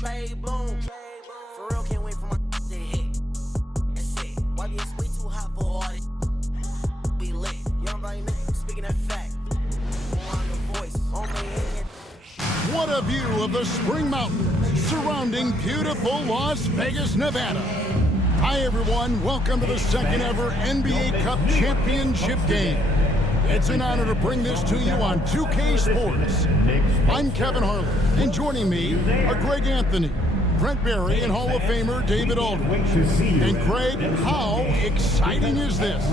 Trade boom. For real, can't wait for my to hit. That's it. Why be way too hot for all this? We lit. Young Body Nick, speaking that fact. On the voice, on my head. What a view of the Spring Mountains surrounding beautiful Las Vegas, Nevada. Hi everyone, welcome to the second ever NBA Cup Championship game. It's an honor to bring this to you on 2K Sports. I'm Kevin Harlan, and joining me are Greg Anthony, Brent Barry, and Hall of Famer David Aldridge. And Greg, how exciting is this?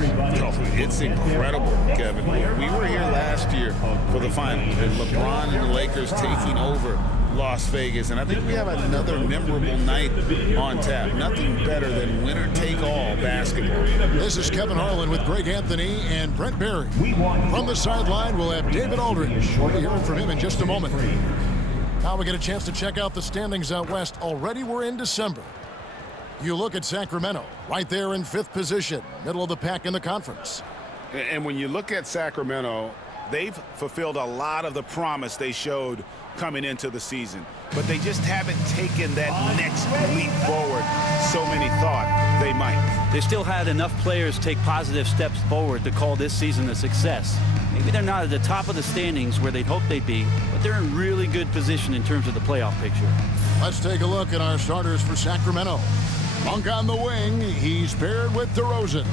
It's incredible, Kevin. We were here last year for the final, and LeBron and the Lakers taking over Las Vegas, and I think we have another memorable night on tap. Nothing better than winner-take-all basketball. This is Kevin Harlan with Greg Anthony and Brent Barry. From the sideline, we'll have David Aldridge. We'll be hearing from him in just a moment. Now we get a chance to check out the standings out west. Already we're in December. You look at Sacramento, right there in 5th position, middle of the pack in the conference. And when you look at Sacramento, they've fulfilled a lot of the promise they showed coming into the season, but they just haven't taken that next leap forward so many thought they might. They still had enough players take positive steps forward to call this season a success. Maybe they're not at the top of the standings where they'd hoped they'd be, but they're in really good position in terms of the playoff picture. Let's take a look at our starters for Sacramento. Monk on the wing, he's paired with DeRozan.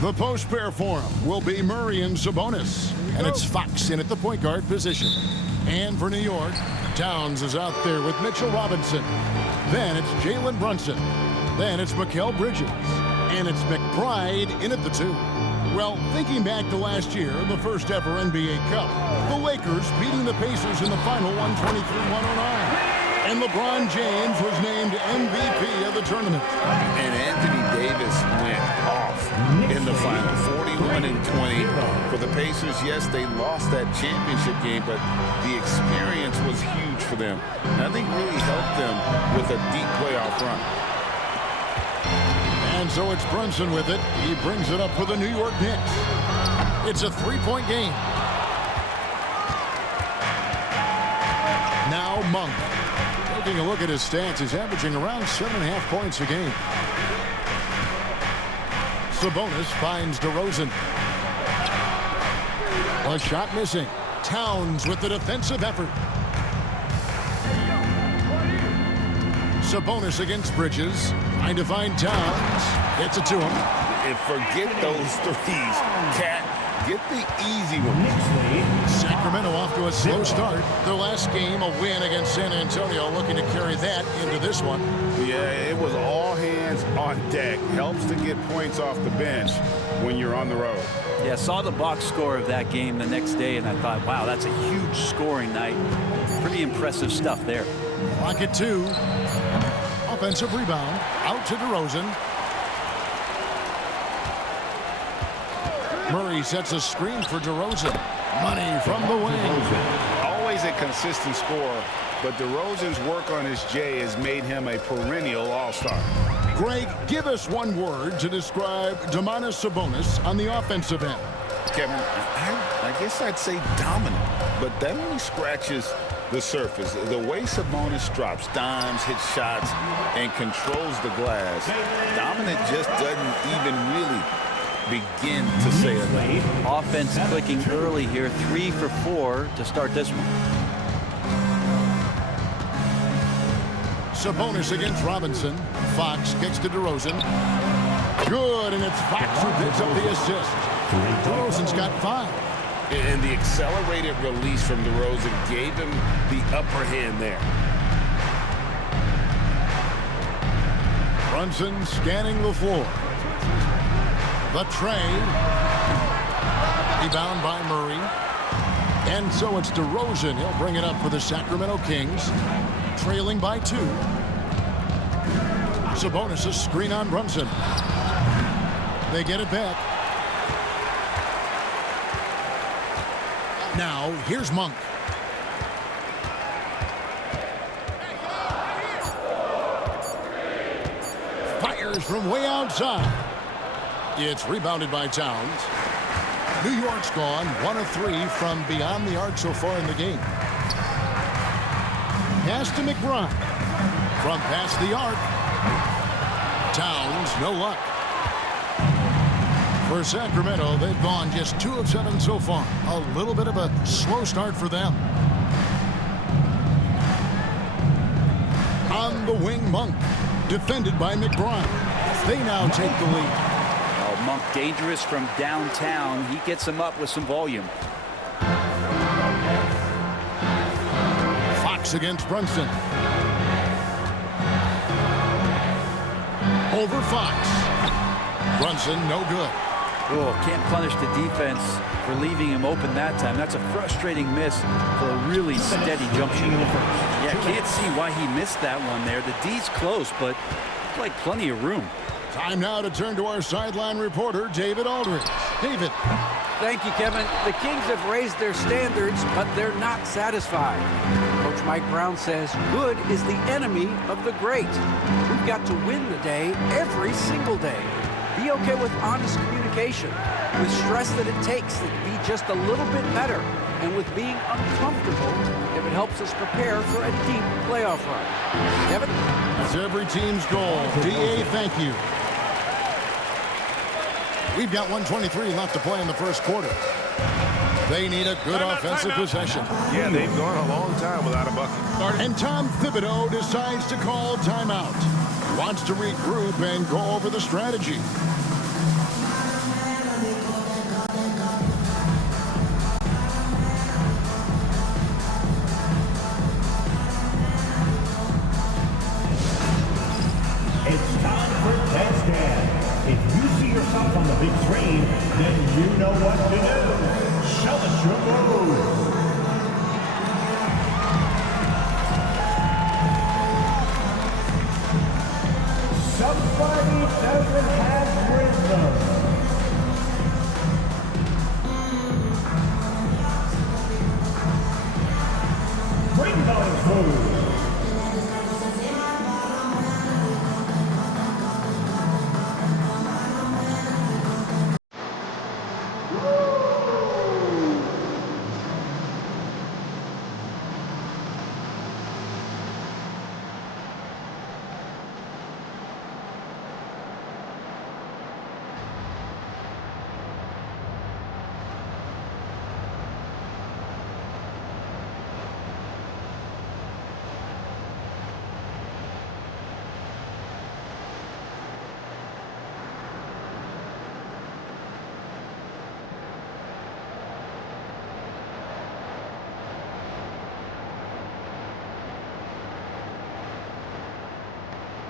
The post pair for him will be Murray and Sabonis, and it's Fox in at the point guard position. And for New York, Towns is out there with Mitchell Robinson. Then it's Jalen Brunson. Then it's Mikal Bridges. And it's McBride in at the 2. Well, thinking back to last year, the first ever NBA Cup, the Lakers beating the Pacers in the final 123-109. And LeBron James was named MVP of the tournament. And Anthony Davis went off in the final, 41-20 for the Pacers. Yes, they lost that championship game, but the experience was huge for them. And I think really helped them with a deep playoff run. And so it's Brunson with it. He brings it up for the New York Knicks. It's a 3-point game. Now Monk. Taking a look at his stats, he's averaging around 7.5 points a game. Sabonis finds DeRozan. A shot missing. Towns with the defensive effort. Sabonis against Bridges. Trying to find Towns. Gets it to him. And forget those threes. Cat, get the easy one. Sacramento off to a slow start. Their last game, a win against San Antonio, looking to carry that into this one. Yeah, it was all hands on deck. Helps to get points off the bench when you're on the road. Yeah, saw the box score of that game the next day, and I thought, wow, that's a huge scoring night. Pretty impressive stuff there. Clock at 2. Offensive rebound. Out to DeRozan. Murray sets a screen for DeRozan. Money from the wing. Always a consistent scorer, but DeRozan's work on his J has made him a perennial all-star. Greg, give us one word to describe Domantas Sabonis on the offensive end. Kevin, I guess I'd say dominant, but that only scratches the surface. The way Sabonis drops dimes, hits shots, and controls the glass, dominant just doesn't even really begin to say it. Offense clicking early here, 3 for 4 to start this one. Sabonis against Robinson. Fox kicks to DeRozan. Good, and it's Fox who picks up the assist. DeRozan's got 5. And the accelerated release from DeRozan gave him the upper hand there. Brunson scanning the floor. The tray. Rebound by Murray. And so it's DeRozan. He'll bring it up for the Sacramento Kings. Trailing by 2. Sabonis a screen on Brunson. They get it back. Now, here's Monk. Fires from way outside. It's rebounded by Towns. New York's gone 1 of 3 from beyond the arc so far in the game. Pass to McBride. From past the arc. Towns, no luck. For Sacramento, they've gone just 2 of 7 so far. A little bit of a slow start for them. On the wing, Monk. Defended by McBride. They now take the lead. Oh, Monk dangerous from downtown. He gets them up with some volume. Fox against Brunson. Over Fox. Brunson, no good. Oh, can't punish the defense for leaving him open that time. That's a frustrating miss for a really steady jump shot. Yeah, can't see why he missed that one there. The D's close, but like plenty of room. Time now to turn to our sideline reporter, David Aldridge. David. Thank you, Kevin. The Kings have raised their standards, but they're not satisfied. Coach Mike Brown says good is the enemy of the great. We've got to win the day every single day. Be okay with honest communication, with stress that it takes to be just a little bit better, and with being uncomfortable if it helps us prepare for a deep playoff run. Kevin? That's every team's goal. DA, thank you. We've got 1:23 left to play in the first quarter. They need a good offensive possession. Yeah, they've gone a long time without a bucket. And Tom Thibodeau decides to call timeout. Wants to regroup and go over the strategy. It's time for touchdown. If you see yourself on the big screen, then you know what to do. Show us your moves. Somebody doesn't have rhythm. Bring those moves.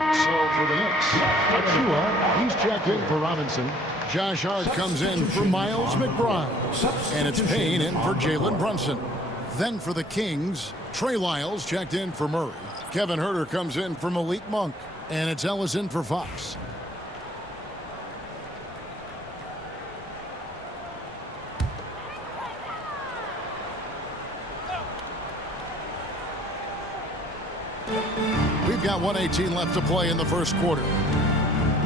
So for the Knicks, Achua, he's checked in for Robinson. Josh Hart comes in for Miles McBride. And it's Payne in for Jalen Brunson. Then for the Kings, Trey Lyles checked in for Murray. Kevin Huerter comes in for Malik Monk. And it's Ellis in for Fox. We've got 1:18 left to play in the first quarter.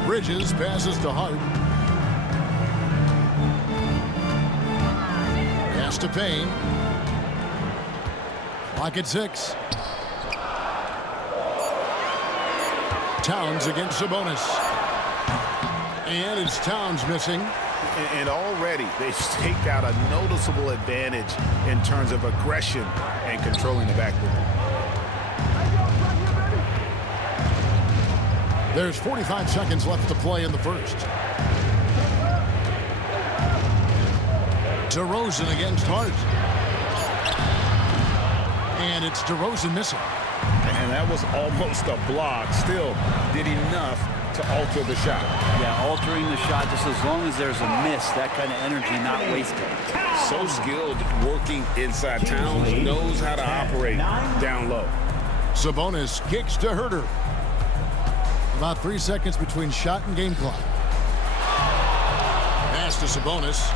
Bridges passes to Hart. Pass to Payne. Clock at 6. Towns against Sabonis. And it's Towns missing. And already they've staked out a noticeable advantage in terms of aggression and controlling the backboard. There's 45 seconds left to play in the first. DeRozan against Hart. And it's DeRozan missing. And that was almost a block. Still did enough to alter the shot. Yeah, altering the shot just as long as there's a miss. That kind of energy not wasted. So skilled working inside. Towns knows how to operate down low. Sabonis kicks to Huerter. About 3 seconds between shot and game clock. Pass to Sabonis.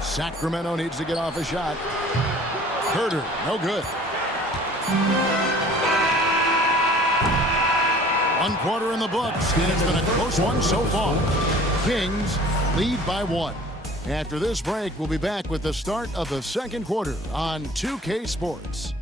Sacramento needs to get off a shot. Huerter, no good. 1 quarter in the books, and it's been a close one so far. Kings lead by 1. After this break, we'll be back with the start of the second quarter on 2K Sports.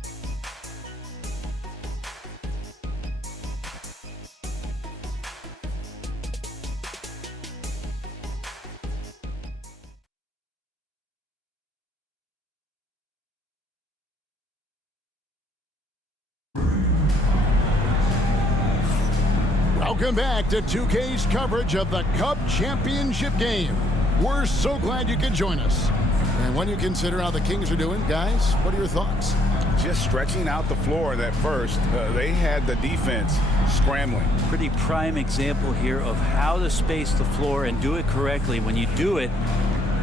Welcome back to 2K's coverage of the Cup Championship game. We're so glad you could join us. And when you consider how the Kings are doing, guys, what are your thoughts? Just stretching out the floor at first. They had the defense scrambling. Pretty prime example here of how to space the floor and do it correctly. When you do it,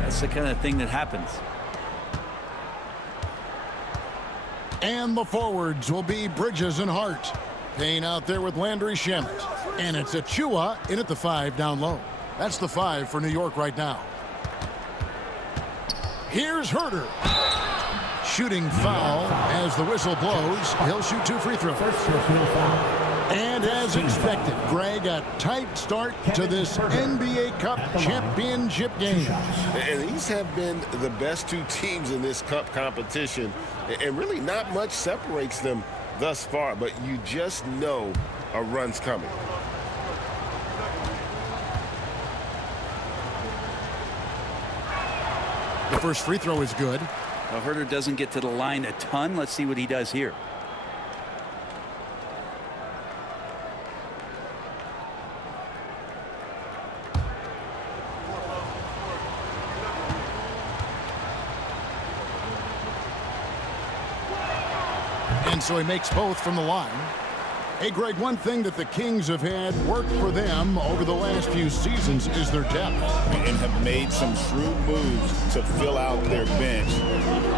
that's the kind of thing that happens. And the forwards will be Bridges and Hart. Payne out there with Landry Shamet. And it's Achua in at the 5 down low. That's the 5 for New York right now. Here's Herter. Shooting foul as the whistle blows. He'll shoot 2 free throws. And as expected, Greg, a tight start to this NBA Cup Championship game. And these have been the best 2 teams in this Cup competition. And really not much separates them thus far, but you just know a run's coming. The first free throw is good. Well, Herter doesn't get to the line a ton. Let's see what he does here. And so he makes both from the line. Hey, Greg, one thing that the Kings have had work for them over the last few seasons is their depth. And have made some shrewd moves to fill out their bench.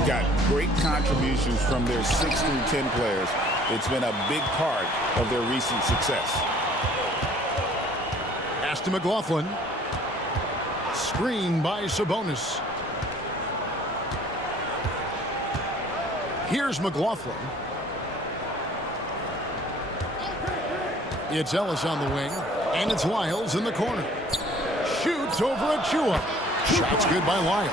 Got great contributions from their 6 through 10 players. It's been a big part of their recent success. Pass to McLaughlin. Screen by Sabonis. Here's McLaughlin. It's Ellis on the wing, and it's Lyles in the corner. Shoots over Achua. Shot's good by Lyles.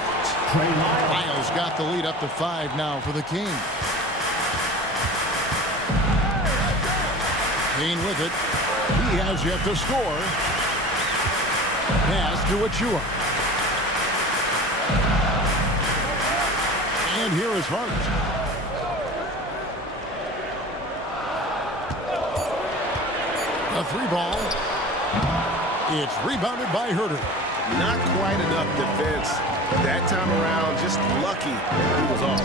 Lyles got the lead up to 5 now for the Kings. Payne with it. He has yet to score. Pass to Achua. And here is Hart. A 3 ball. It's rebounded by Herter. Not quite enough defense that time around. Just lucky he was off.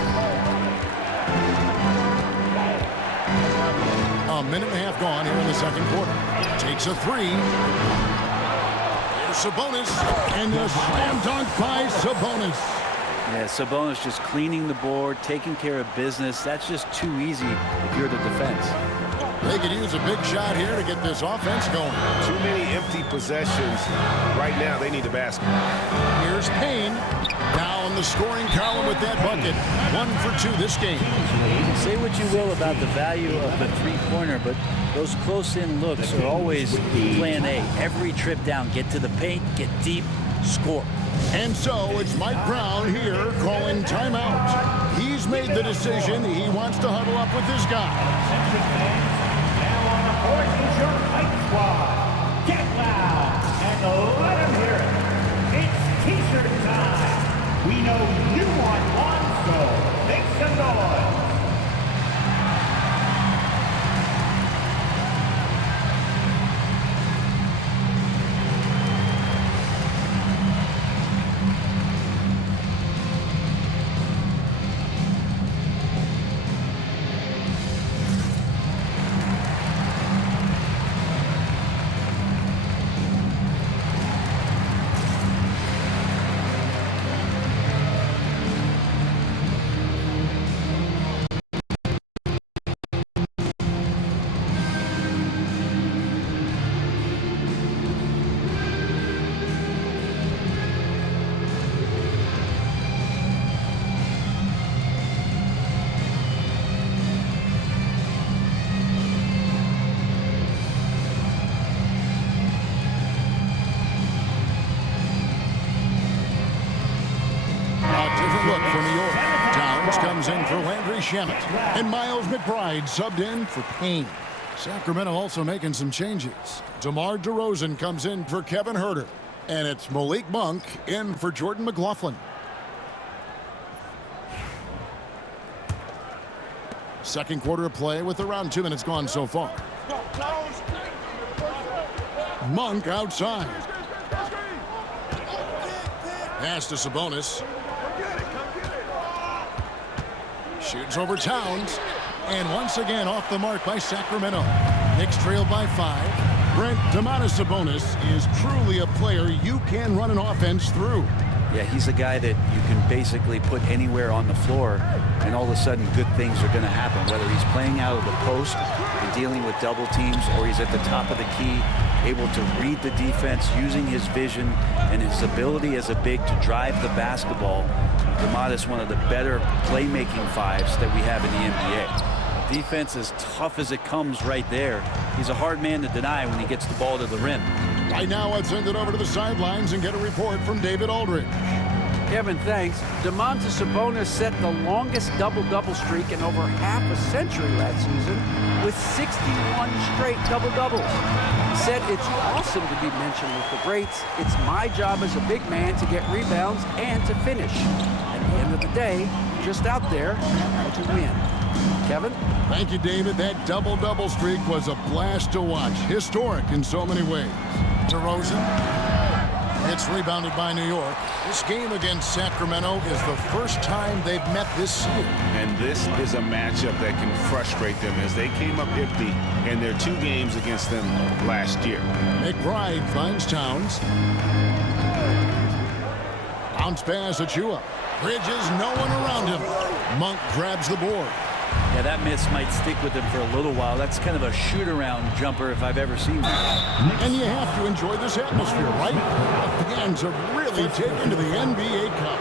A minute and a half gone here in the second quarter. Takes a 3. Here's Sabonis. And the slam dunk by Sabonis. Yeah, Sabonis just cleaning the board, taking care of business. That's just too easy if you're the defense. They could use a big shot here to get this offense going. Too many empty possessions. Right now, they need a basket. Here's Payne. Now in the scoring column with that bucket. 1 for 2 this game. Say what you will about the value of the three-pointer, but those close-in looks are always plan A. Every trip down, get to the paint, get deep, score. And so it's Mike Brown here calling timeout. He's made the decision. He wants to huddle up with his guys. Now on the court is your Fight Squad. Get loud and let them hear it. It's T-shirt time. We know you want one, so make some noise. comes in for Landry Shamet. And Miles McBride subbed in for Payne. Sacramento also making some changes. DeMar DeRozan comes in for Kevin Huerter. And it's Malik Monk in for Jordan McLaughlin. Second quarter of play with around 2 minutes gone so far. Monk outside. Pass to Sabonis. Shoots over Towns. And once again off the mark by Sacramento. Knicks trail by 5. Brent, Domantas Sabonis is truly a player you can run an offense through. Yeah, he's a guy that you can basically put anywhere on the floor, and all of a sudden good things are going to happen, whether he's playing out of the post and dealing with double teams, or he's at the top of the key, able to read the defense, using his vision and his ability as a big to drive the basketball. Domantas, one of the better playmaking fives that we have in the NBA. Defense as tough as it comes right there. He's a hard man to deny when he gets the ball to the rim. Right now, let's send it over to the sidelines and get a report from David Aldridge. Kevin, thanks. Domantas Sabonis set the longest double-double streak in over half a century last season with 61 straight double-doubles. He said, "It's awesome to be mentioned with the greats. It's my job as a big man to get rebounds and to finish. At the end of the day, just out there to win." Kevin? Thank you, David. That double-double streak was a blast to watch. Historic in so many ways. DeRozan. It's rebounded by New York. This game against Sacramento is the first time they've met this season. And this is a matchup that can frustrate them as they came up empty in their 2 games against them last year. McBride finds Towns. Bounce pass Achua. Bridges, no one around him. Monk grabs the board. Yeah, that miss might stick with him for a little while. That's kind of a shoot-around jumper if I've ever seen one. And you have to enjoy this atmosphere, right? The fans have really taken to the NBA Cup.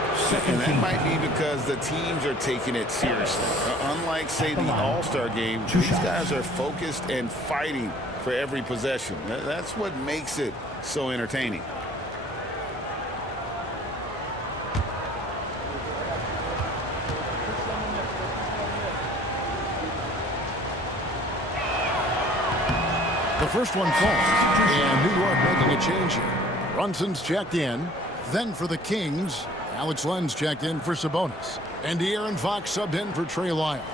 And that might be because the teams are taking it seriously. Unlike, say, the All-Star game, these guys are focused and fighting for every possession. That's what makes it so entertaining. The first one falls, and New York making a change here. Brunson's checked in. Then for the Kings, Alex Len's checked in for Sabonis. And De'Aaron Fox subbed in for Trey Lyles.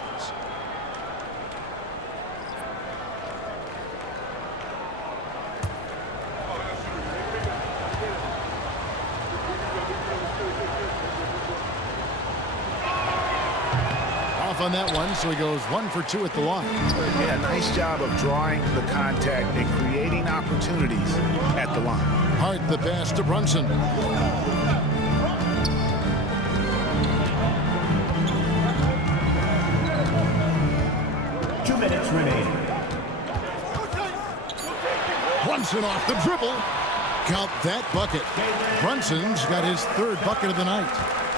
On that one, so he goes 1 for 2 at the line. Yeah, nice job of drawing the contact and creating opportunities at the line. Hart the pass to Brunson. 2 minutes remaining. Brunson off the dribble. Count that bucket. Brunson's got his 3rd bucket of the night.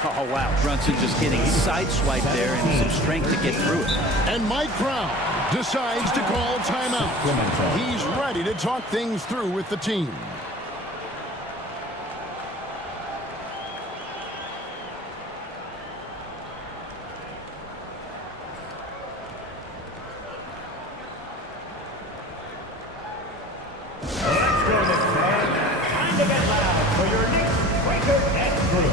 Oh, wow. Brunson just getting sideswiped there and some strength to get through it. And Mike Brown decides to call timeout. He's ready to talk things through with the team. Let's go, Knicks fans. Time to get loud for your Knicks breaker and group.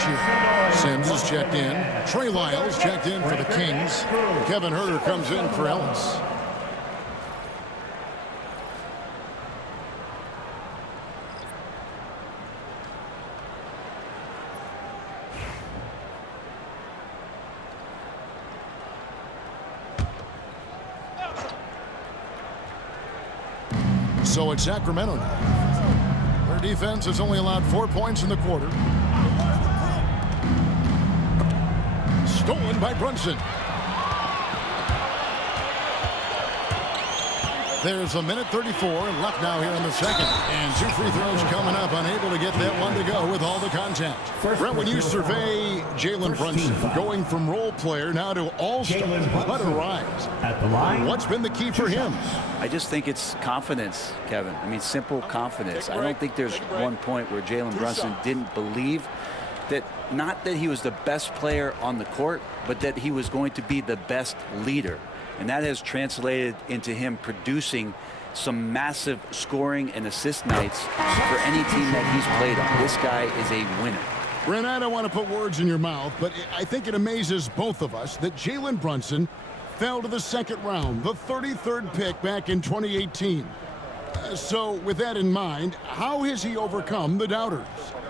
bench here. Sims is checked in. Trey Lyles checked in for the Kings. Kevin Huerter comes in for Ellis. So it's Sacramento now. Their defense has only allowed 4 points in the quarter. Stolen by Brunson. There's a minute 34 left now here in the second. And 2 free throws coming up. Unable to get that one to go with all the contact. Brett, when you survey Jalen Brunson going from role player now to all-star, what a rise. At the line. What's been the key for him? I just think it's confidence, Kevin. I mean, simple confidence. I don't think there's one point where Jalen Brunson didn't believe that, not that he was the best player on the court, but that he was going to be the best leader. And that has translated into him producing some massive scoring and assist nights for any team that he's played on. This guy is a winner. Brent, I don't want to put words in your mouth, but I think it amazes both of us that Jalen Brunson fell to the second round, the 33rd pick back in 2018. So with that in mind, how has he overcome the doubters?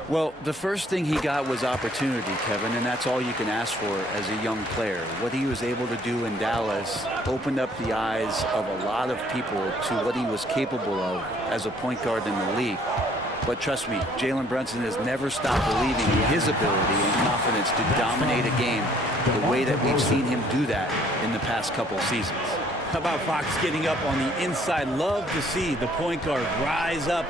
Well, the first thing he got was opportunity, Kevin, and that's all you can ask for as a young player. What he was able to do in Dallas opened up the eyes of a lot of people to what he was capable of as a point guard in the league. But trust me, Jalen Brunson has never stopped believing in his ability and confidence to dominate a game the way that we've seen him do that in the past couple seasons. How about Fox getting up on the inside? Love to see the point guard rise up.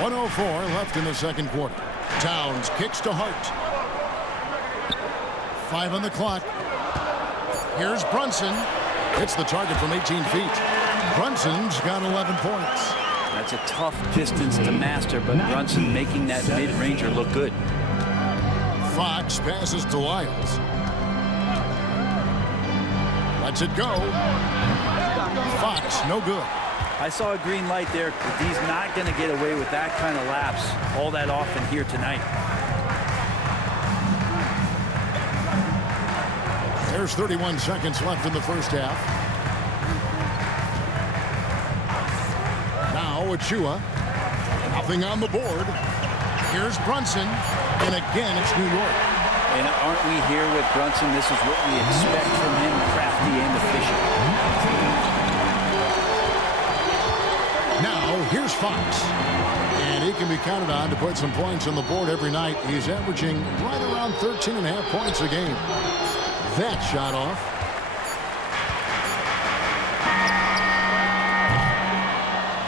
1:04 left in the second quarter. Towns kicks to Hart. 5 on the clock. Here's Brunson. Hits the target from 18 feet. Brunson's got 11 points. That's a tough distance to master, but Brunson making that mid-ranger look good. Fox passes to Lyles. Lets it go. Fox, no good. I saw a green light there. He's not going to get away with that kind of lapse all that often here tonight. There's 31 seconds left in the first half. Now Achua. Nothing on the board. Here's Brunson. And again, it's New York. And aren't we here with Brunson? This is what we expect from him, crafty and efficient. Now, here's Fox. And he can be counted on to put some points on the board every night. He's averaging right around 13.5 points a game. That shot off.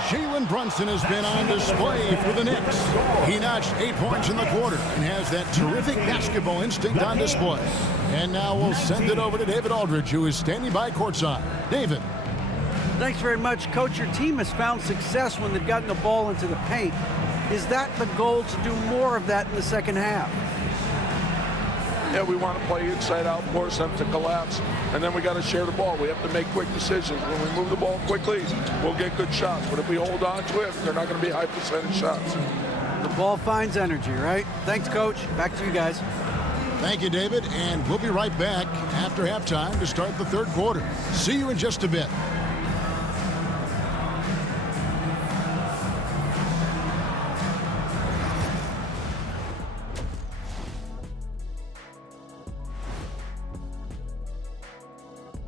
Jalen Brunson has been on display for the Knicks. He notched 8 points in the quarter and has that terrific basketball instinct on display. And now we'll send it over to David Aldridge, who is standing by courtside. David. Thanks very much, Coach. Your team has found success when they've gotten the ball into the paint. Is that the goal, to do more of that in the second half? Yeah, we want to play inside out, force them to collapse, and then we got to share the ball. We have to make quick decisions. When we move the ball quickly, we'll get good shots. But if we hold on to it, they're not going to be high percentage shots. The ball finds energy, right? Thanks, Coach. Back to you guys. Thank you, David. And we'll be right back after halftime to start the third quarter. See you in just a bit.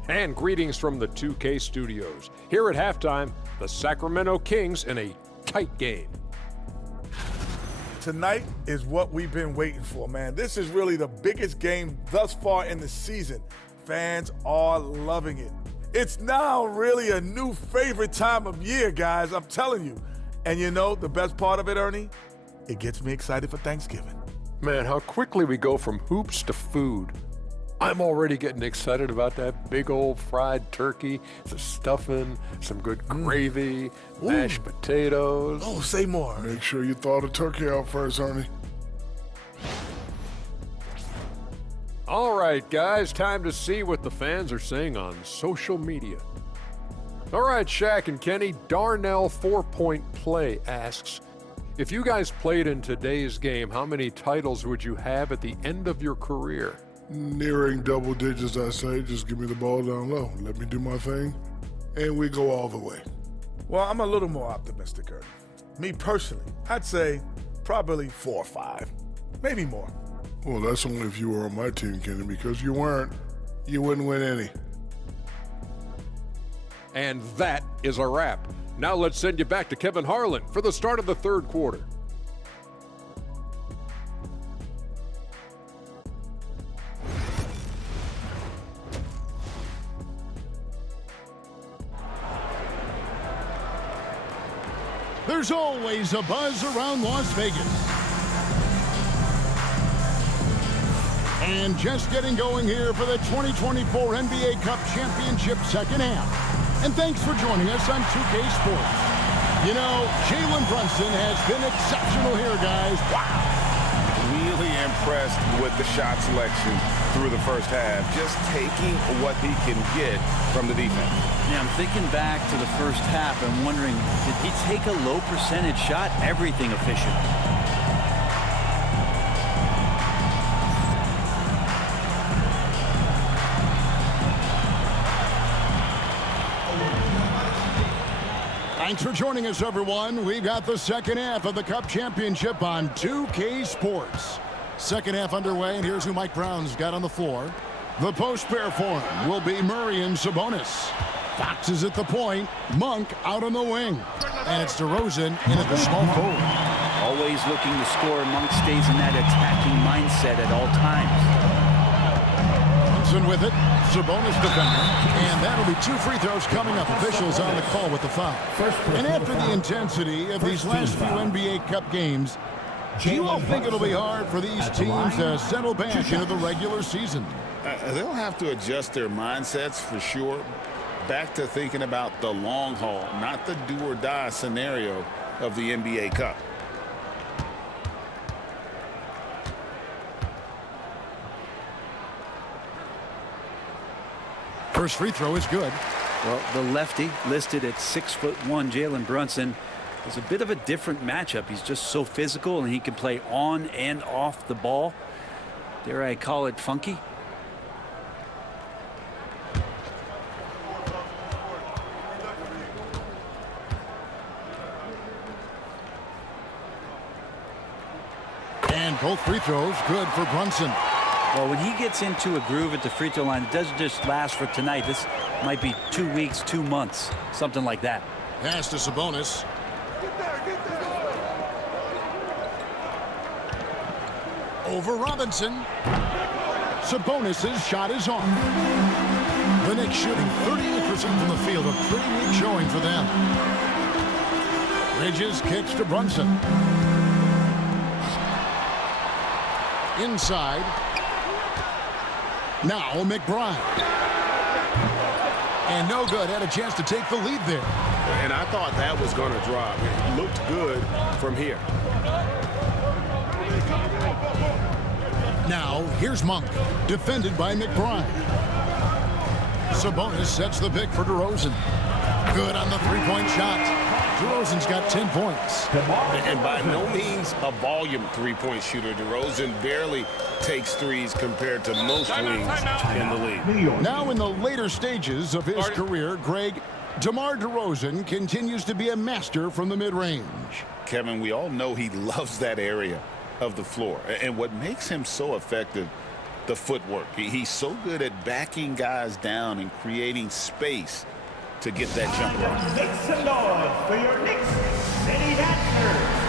And greetings from the 2K studios. Here at halftime, the Sacramento Kings in a tight game. Tonight is what we've been waiting for, man. This is really the biggest game thus far in the season. Fans are loving it. It's now really a new favorite time of year, guys, I'm telling you. And you know, the best part of it, Ernie? It gets me excited for Thanksgiving. Man, how quickly we go from hoops to food. I'm already getting excited about that big old fried turkey, the stuffing, some good gravy, mashed potatoes. Oh, say more. Make sure you thaw the turkey out first, Ernie. All right, guys, time to see what the fans are saying on social media. All right, Shaq and Kenny, Darnell 4-point play asks, If you guys played in today's game, how many titles would you have at the end of your career? Nearing double digits, I say. Just give me the ball down low. Let me do my thing, and we go all the way. Well, I'm a little more optimistic, Ernie. Me personally, I'd say probably 4 or 5, maybe more. Well, that's only if you were on my team, Kenny, because you weren't. You wouldn't win any. And that is a wrap. Now let's send you back to Kevin Harlan for the start of the third quarter. There's always a buzz around Las Vegas. And just getting going here for the 2024 NBA Cup Championship second half. And thanks for joining us on 2K Sports. You know, Jalen Brunson has been exceptional here, guys. Wow. Really impressed with the shot selection through the first half. Just taking what he can get from the defense. Yeah, I'm thinking back to the first half and wondering, did he take a low percentage shot? Everything efficient. Thanks for joining us, everyone. We've got the second half of the Cup Championship on 2K Sports. Second half underway, and here's who Mike Brown's got on the floor. The post pair for him will be Murray and Sabonis. Fox is at the point. Monk out on the wing. And it's DeRozan in at the small forward. Always looking to score. Monk stays in that attacking mindset at all times. With it, Sabonis defender, and that'll be 2 free throws coming up. Officials on the call with the foul. And after the intensity of these last few NBA Cup games, do you all think it'll be hard for these teams to settle back into the regular season? They'll have to adjust their mindsets for sure. Back to thinking about the long haul, not the do-or-die scenario of the NBA Cup. First free throw is good. Well, the lefty listed at 6'1", Jalen Brunson, is a bit of a different matchup. He's just so physical, and he can play on and off the ball. Dare I call it funky? And both free throws good for Brunson. Well, when he gets into a groove at the free throw line, it doesn't just last for tonight. This might be 2 weeks, 2 months, something like that. Pass to Sabonis. Over Robinson. Sabonis' shot is on. The Knicks shooting 38% from the field. A pretty weak showing for them. Bridges kicks to Brunson. Inside. Now McBride. And no good. Had a chance to take the lead there. And I thought that was going to drop. It looked good from here. Now, here's Monk, defended by McBride. Sabonis sets the pick for DeRozan. Good on the three-point shot. DeRozan's got 10 points. And by no means a volume three-point shooter. DeRozan barely takes threes compared to most wings in the league. Now in the later stages of his career, Greg, DeMar DeRozan continues to be a master from the mid-range. Kevin, we all know he loves that area of the floor. And what makes him so effective, the footwork. He's so good at backing guys down and creating space to get that jumper off. Make some noise for your Knicks City Dancers.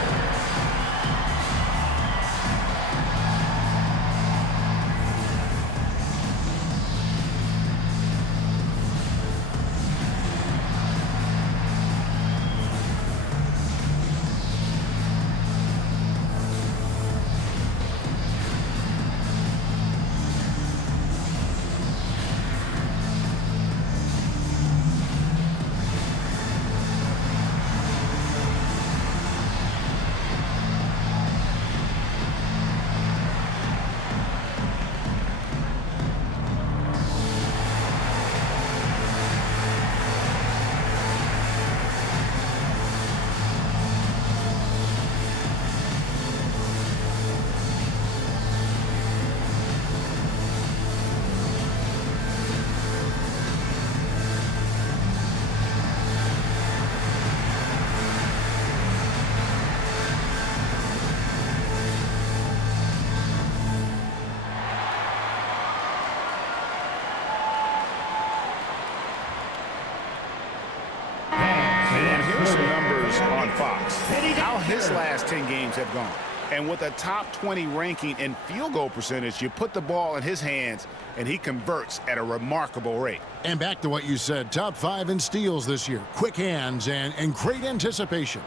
years on Fox how his last 10 games have gone. And with a top 20 ranking in field goal percentage, you put the ball in his hands, and he converts at a remarkable rate. And back to what you said, top 5 in steals this year. Quick hands and great anticipation.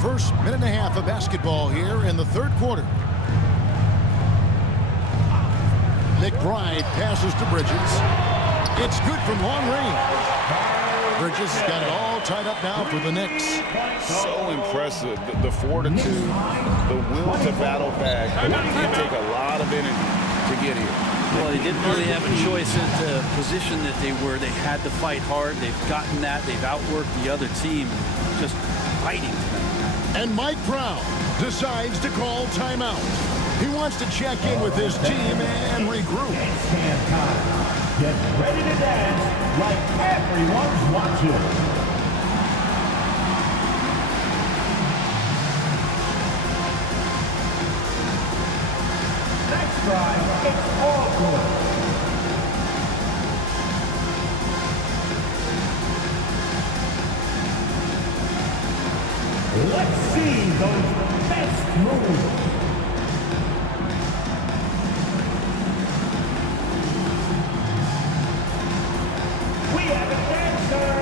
First minute and a half of basketball here in the third quarter. McBride passes to Bridges. It's good from long range. Bridges has got it all tied up now for the Knicks. So impressive. The fortitude, the will to battle back. It can take a lot of energy to get here. Well, they didn't really have a choice in the position that they were. They had to fight hard. They've gotten that. They've outworked the other team, just fighting tonight. And Mike Brown decides to call timeout. He wants to check in with his team and regroup. Get ready to dance like everyone's watching. Next drive, it's all good. Let's see those best moves. We have a dancer.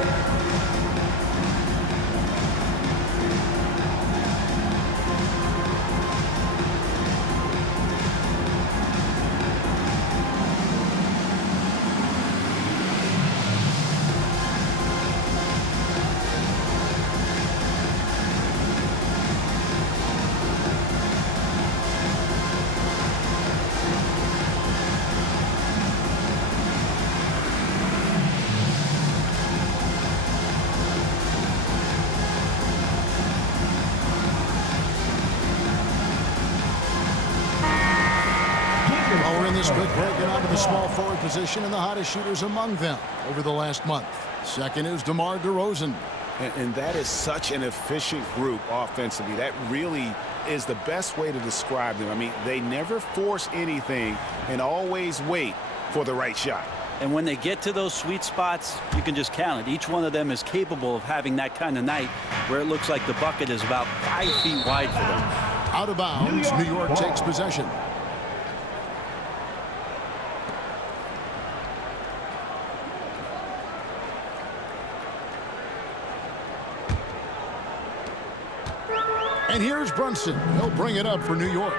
This quick breaking out of the small forward position and the hottest shooters among them over the last month. Second is DeMar DeRozan. And that is such an efficient group offensively. That really is the best way to describe them. I mean, they never force anything and always wait for the right shot. And when they get to those sweet spots, you can just count it. Each one of them is capable of having that kind of night where it looks like the bucket is about 5 feet wide for them. Out of bounds, New York takes possession. And here's Brunson. He'll bring it up for New York.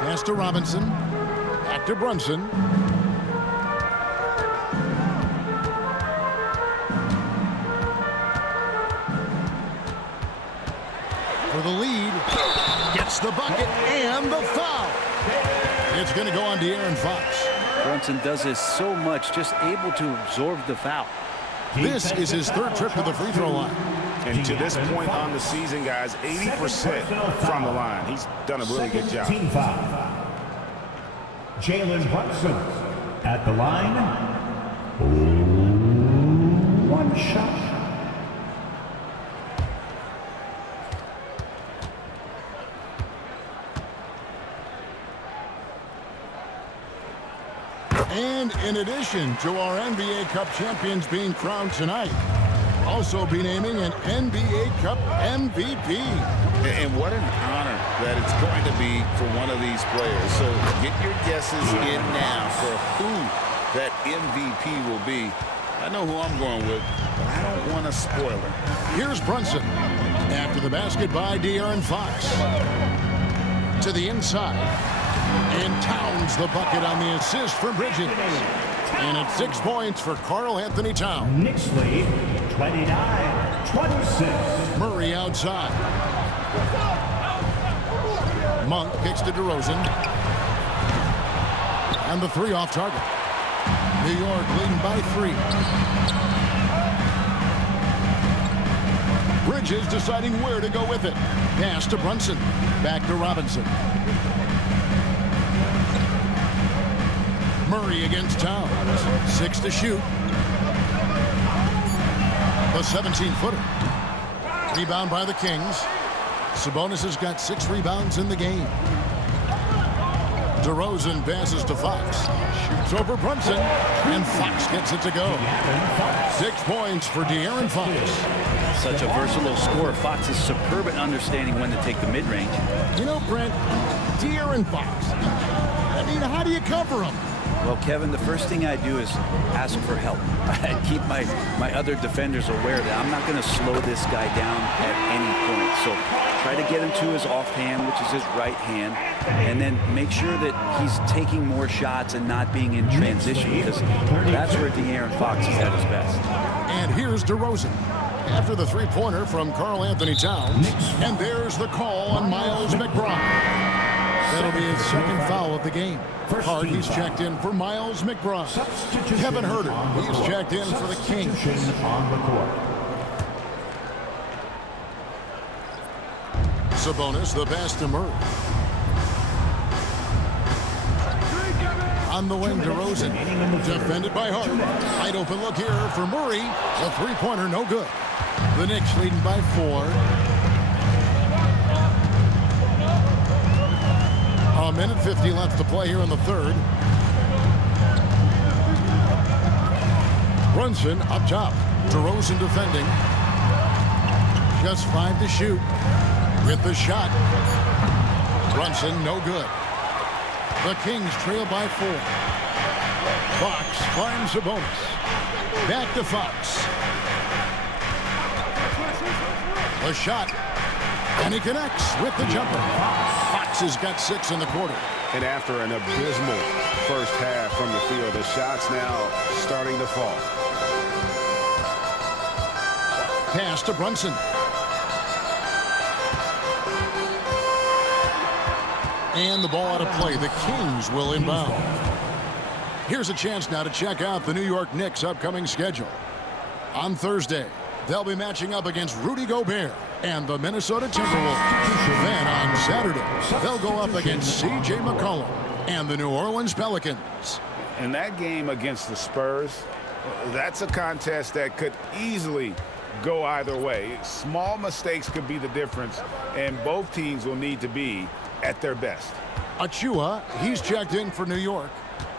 Pass to Robinson. Back to Brunson. For the lead. Gets the bucket and the foul. It's going to go on De'Aaron Fox. Brunson does this so much, just able to absorb the foul. This is his third trip to the free throw line. And to this point on the season, guys, 80% from the line. He's done a really good job. Team foul. Jalen Brunson at the line. One shot. And in addition to our NBA Cup champions being crowned tonight, also be naming an NBA Cup MVP. And what an honor that it's going to be for one of these players. So get your guesses in now for who that MVP will be. I know who I'm going with, but I don't want to spoil it. Here's Brunson. After the basket by De'Aaron Fox. To the inside. And Towns the bucket on the assist for Bridges. And it's 6 points for Karl Anthony Towns. Knicks lead 29-26. Murray outside. Monk kicks to DeRozan. And the three off target. New York leading by 3. Bridges deciding where to go with it. Pass to Brunson. Back to Robinson. Murray against Towns. 6 to shoot. The 17-footer. Rebound by the Kings. Sabonis has got 6 rebounds in the game. DeRozan passes to Fox. Shoots over Brunson, and Fox gets it to go. 6 points for De'Aaron Fox. Such a versatile scorer. Fox is superb at understanding when to take the mid-range. You know, Brent, De'Aaron Fox, I mean, how do you cover him? Well, Kevin, the first thing I do is ask for help. I keep my other defenders aware that I'm not going to slow this guy down at any point. So try to get him to his offhand, which is his right hand, and then make sure that he's taking more shots and not being in transition, because that's where De'Aaron Fox is at his best. And here's DeRozan after the three-pointer from Karl Anthony Towns. And there's the call on Miles McBride. That'll be his second foul of the game. Hart, he's checked in for Miles McBride. Kevin Huerter, he's checked in for the Kings. Sabonis, the pass to Murray. On the wing, DeRozan. Defended by Hart. Wide open look here for Murray. The three-pointer, no good. The Knicks leading by 4. A minute 50 left to play here in the third. Brunson up top. DeRozan defending. Just 5 to shoot. With the shot. Brunson, no good. The Kings trail by 4. Fox finds Sabonis. Back to Fox. The shot. And he connects with the jumper. Fox has got 6 in the quarter. And after an abysmal first half from the field, the shots now starting to fall. Pass to Brunson. And the ball out of play. The Kings will inbound. Here's a chance now to check out the New York Knicks' upcoming schedule. On Thursday, they'll be matching up against Rudy Gobert and the Minnesota Timberwolves. Then on Saturday, they'll go up against C.J. McCollum and the New Orleans Pelicans. And that game against the Spurs, that's a contest that could easily go either way. Small mistakes could be the difference, and both teams will need to be at their best. Achua, he's checked in for New York.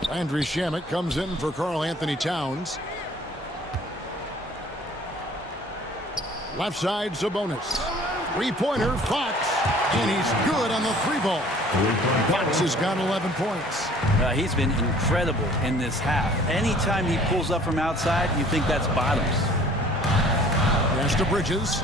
Landry Shamet comes in for Karl Anthony Towns. Left side, Sabonis. Three-pointer, Fox. And he's good on the 3-ball. Fox has got 11 points. He's been incredible in this half. Anytime he pulls up from outside, you think that's bottoms. Pass to Bridges.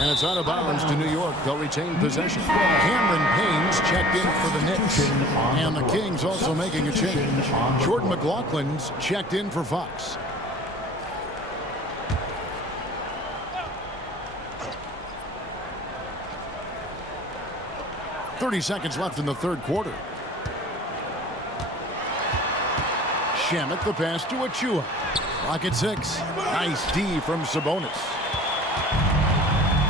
And it's out of bounds to New York. They'll retain possession. Cameron Payne's checked in for the Knicks. And the Kings also making a change. Jordan McLaughlin's checked in for Fox. .30 seconds left in the third quarter. Shamet the pass to Achua. Clock at 6. Nice D from Sabonis.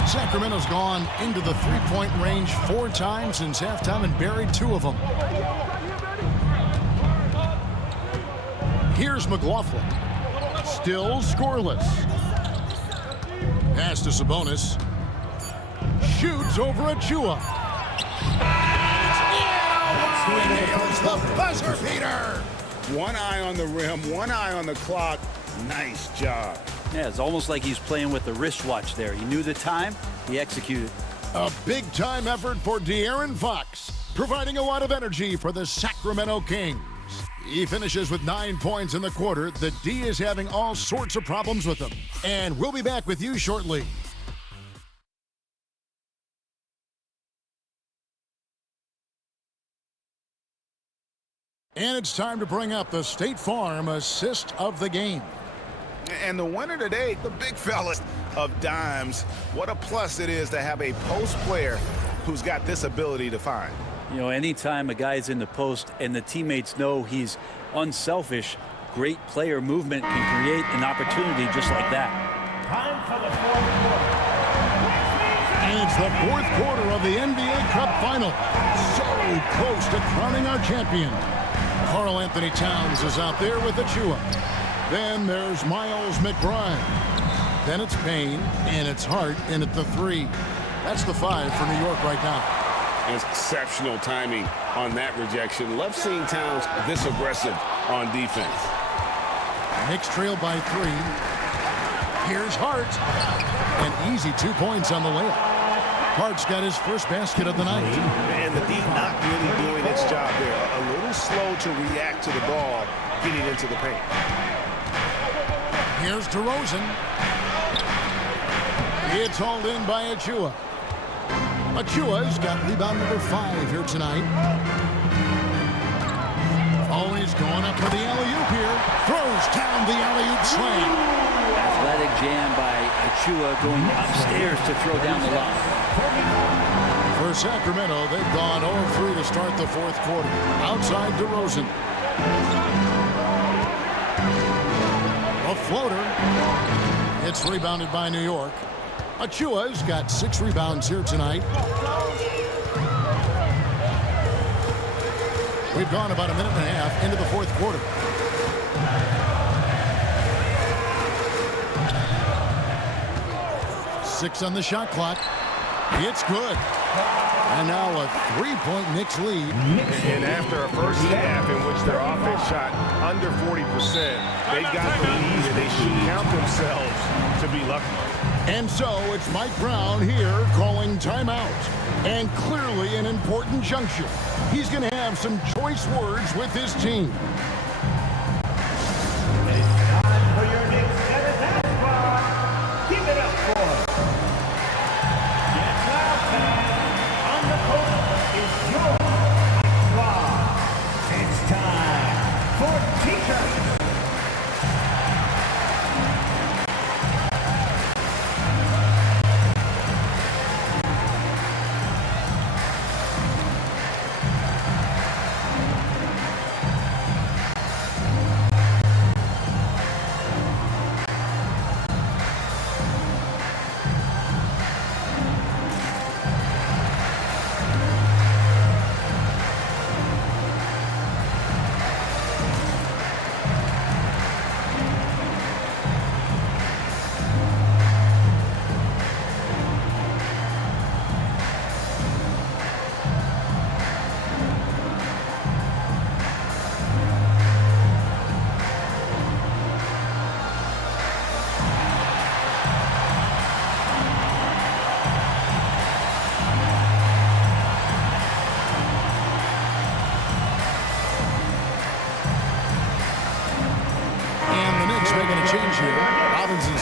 Sacramento's gone into the three-point range 4 times since halftime and buried 2 of them. Here's McLaughlin. Still scoreless. Pass to Sabonis. Shoots over Achua. Nails the buzzer beater. One eye on the rim, one eye on the clock. Nice job. Yeah, it's almost like he's playing with the wristwatch there. He knew the time, he executed. A big-time effort for De'Aaron Fox, providing a lot of energy for the Sacramento Kings. He finishes with 9 points in the quarter. The D is having all sorts of problems with him. And we'll be back with you shortly. And it's time to bring up the State Farm assist of the game. And the winner today, the big fella of dimes. What a plus it is to have a post player who's got this ability to find. You know, anytime a guy's in the post and the teammates know he's unselfish, great player movement can create an opportunity just like that. Time for the fourth quarter. And it's the fourth quarter of the NBA Cup Final. So close to crowning our champion. Karl Anthony Towns is out there with Achua. Then there's Miles McBride. Then it's Payne, and it's Hart in at the 3. That's the 5 for New York right now. Exceptional timing on that rejection. Love seeing Towns this aggressive on defense. Knicks trail by 3. Here's Hart. An easy 2 points on the layup. Hart's got his first basket of the night. And the D not really doing its job there. A little slow to react to the ball getting into the paint. Here's DeRozan. It's hauled in by Achua. Achua's got rebound number 5 here tonight. Always going up for the alley-oop here. Throws down the alley-oop slam. Athletic jam by Achua going upstairs to throw down the lob. For Sacramento, they've gone 0-3 to start the 4th quarter. Outside DeRozan. A floater. It's rebounded by New York. Achua's got 6 rebounds here tonight. We've gone about a minute and a half into the 4th quarter. Six on the shot clock. It's good. And now a 3-point Knicks lead. And after a first half in which their offense shot under 40%, they've got the lead and they should count themselves to be lucky. And so it's Mike Brown here calling timeout. And clearly an important juncture. He's going to have some choice words with his team. It's time for your Knicks seventh squad. Keep it up for us. Get loud, fans. On the court is your squad. It's time for T-shirts.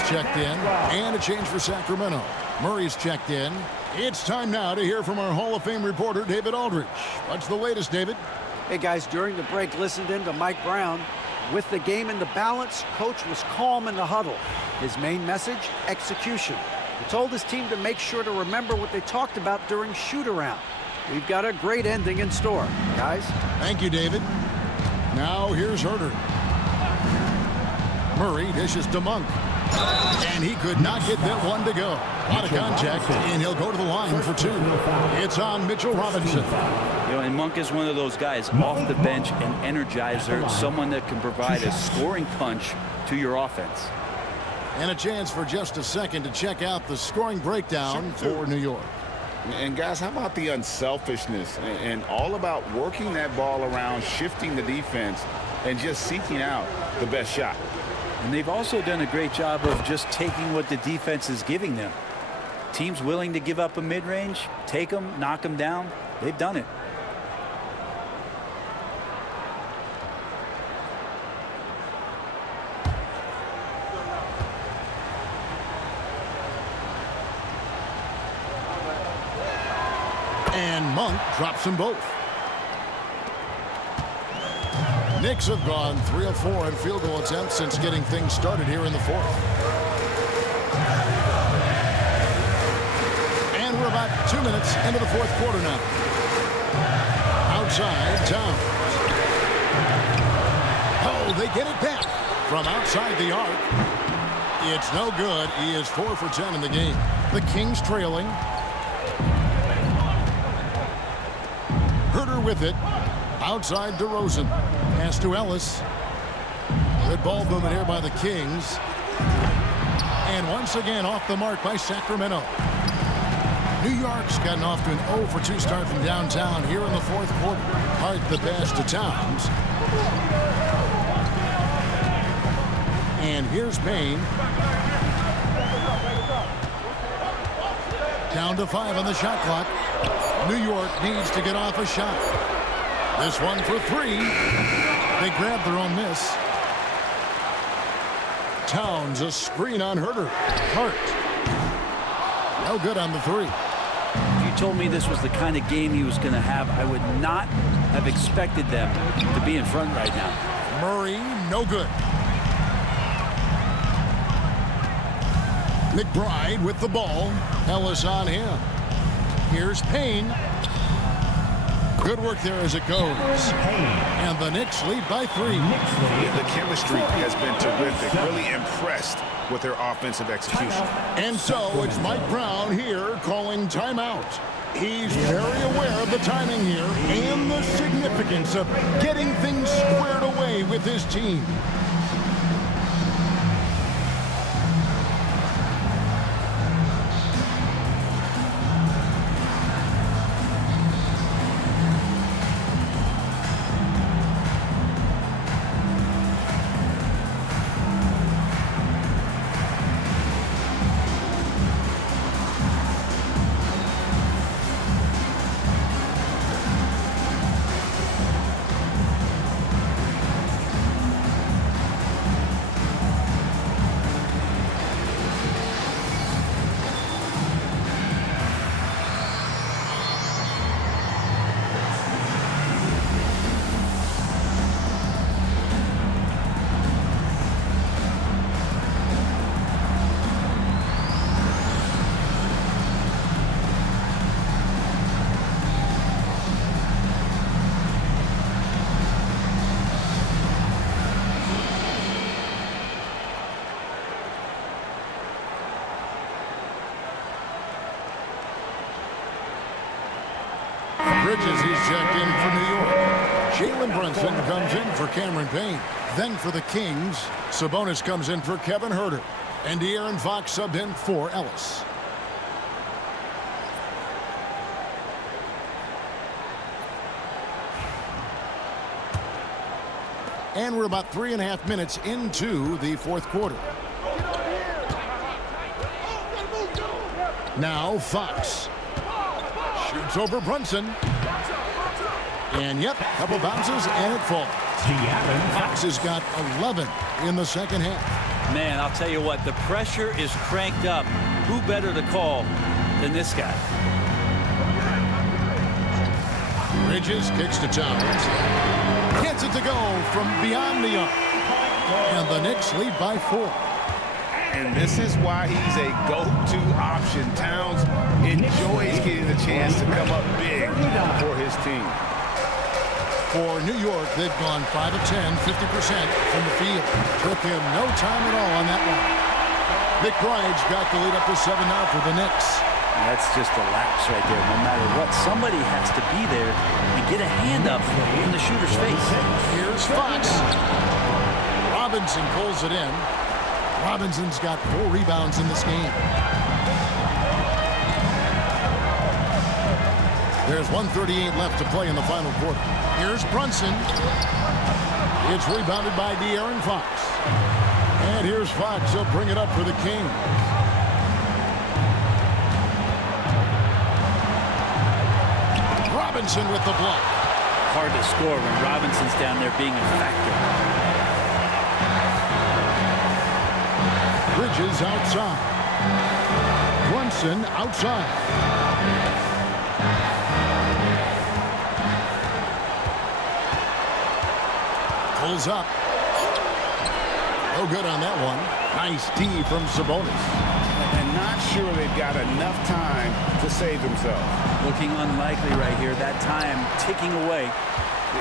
Checked in, and a change for Sacramento. Murray's checked in. It's time now to hear from our Hall of Fame reporter, David Aldridge. What's the latest, David? Hey, guys, during the break, listened in to Mike Brown. With the game in the balance, coach was calm in the huddle. His main message, execution. He told his team to make sure to remember what they talked about during shoot-around. We've got a great ending in store, guys. Thank you, David. Now here's Herter. Murray dishes to Monk. And he could not get that one to go. A lot of contact, and he'll go to the line for 2. It's on Mitchell Robinson. You know, and Monk is one of those guys off the bench, an energizer, someone that can provide a scoring punch to your offense. And a chance for just a second to check out the scoring breakdown for New York. And guys, how about the unselfishness and all about working that ball around, shifting the defense, and just seeking out the best shot. And they've also done a great job of just taking what the defense is giving them. Teams willing to give up a mid-range, take them, knock them down. They've done it. And Monk drops them both. Knicks have gone 3 of 4 in field goal attempts since getting things started here in the 4th. And we're about 2 minutes into the 4th quarter now. Outside, Towns. Oh, they get it back from outside the arc. It's no good. He is 4 for 10 in the game. The Kings trailing. Herter with it. Outside DeRozan. Pass to Ellis. Good ball movement here by the Kings. And once again off the mark by Sacramento. New York's gotten off to an 0-for-2 start from downtown here in the fourth quarter. Hart the pass to Towns. And here's Payne. Down to 5 on the shot clock. New York needs to get off a shot. This one for 3. They grab their own miss. Towns, a screen on Herter. Hart. No good on the 3. If you told me this was the kind of game he was going to have, I would not have expected them to be in front right now. Murray, no good. McBride with the ball. Ellis on him. Here's Payne. Good work there as it goes. And the Knicks lead by 3. The chemistry has been terrific. Really impressed with their offensive execution. And so it's Mike Brown here calling timeout. He's very aware of the timing here and the significance of getting things squared away with his team. Bridges, he's checked in for New York. Jalen Brunson comes in for Cameron Payne. Then for the Kings, Sabonis comes in for Kevin Herter. And De'Aaron Fox subbed in for Ellis. And we're about 3.5 minutes into the fourth quarter. Now Fox. Shoots over Brunson. And yep, couple bounces and it falls. Fox has got 11 in the second half. Man, I'll tell you what, the pressure is cranked up. Who better to call than this guy? Bridges kicks to Towns. Gets it to go from beyond the arc. And the Knicks lead by 4. And this is why he's a go-to option. Towns enjoys getting the chance to come up big for his team. For New York, they've gone 5 of 10, 50% from the field. Took him no time at all on that one. McBride's got the lead up to 7 now for the Knicks. That's just a lapse right there. No matter what, somebody has to be there and get a hand up in the shooter's face. Here's Fox. Robinson pulls it in. Robinson's got 4 rebounds in this game. There's 1:38 left to play in the final quarter. Here's Brunson. It's rebounded by De'Aaron Fox. And here's Fox. He'll bring it up for the Kings. Robinson with the block. Hard to score when Robinson's down there being a factor. Bridges outside. Brunson outside. Pulls up. No good on that one. Nice D from Sabonis. And not sure they've got enough time to save themselves. Looking unlikely right here. That time ticking away.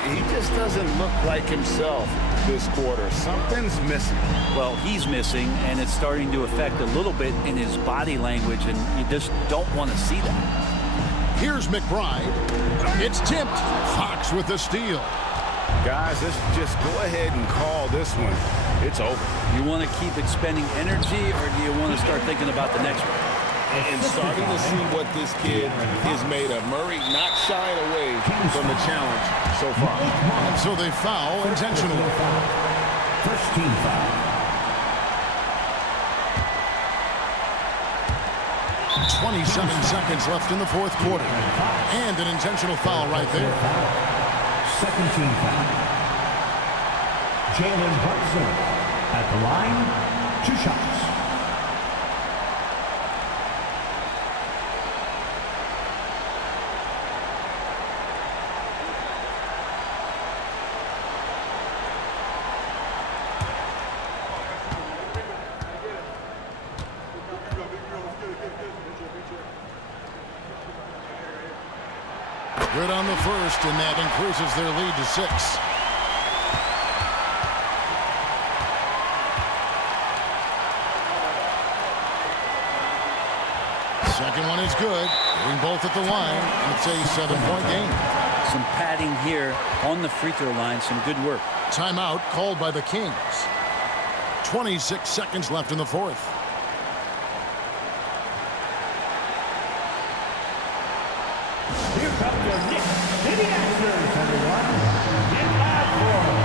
He just doesn't look like himself this quarter. Something's missing. Well, he's missing, and it's starting to affect a little bit in his body language, and you just don't want to see that. Here's McBride. It's tipped. Fox with the steal. Guys, let's just go ahead and call this one. It's over. You want to keep expending energy, or do you want to start thinking about the next one? and starting to see what this kid is made of. Murray not shying away from the challenge so far. And so they foul intentionally. First team foul. 27 seconds left in the fourth quarter. And an intentional foul right there. Second team foul. Jalen Brunson at the line, 2 shots. Good on the first, and that increases their lead to 6. Second one is good. Hitting both at the line. It's a 7-point game. Some padding here on the free throw line. Some good work. Timeout called by the Kings. 26 seconds left in the fourth. Here comes your Knicks City Answers, everyone. Get loud for them.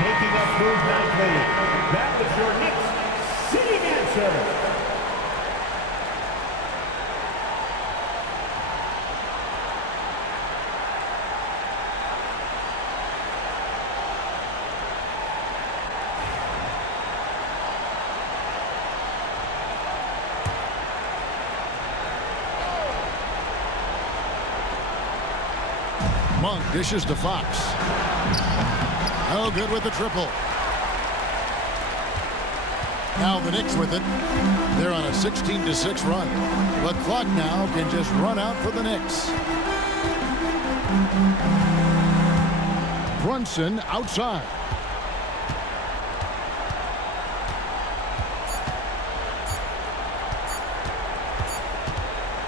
Making up moves nightly. That was your Knicks City Answer. Monk dishes to Fox. No good with the triple. Now the Knicks with it. They're on a 16-6 run. The clock now can just run out for the Knicks. Brunson outside.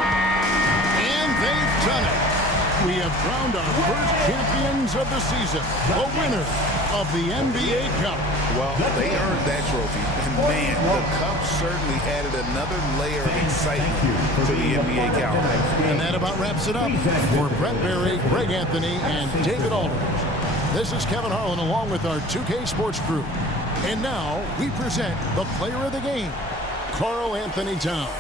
And they've done it. We have crowned our first champions of the season, the winner of the NBA Cup. Well, they earned that trophy. And man, the Cup certainly added another layer of excitement to the NBA calendar. And that about wraps it up. For Brett Berry, Greg Anthony, and David Aldridge, this is Kevin Harlan along with our 2K Sports crew. And now we present the player of the game, Karl Anthony Towns.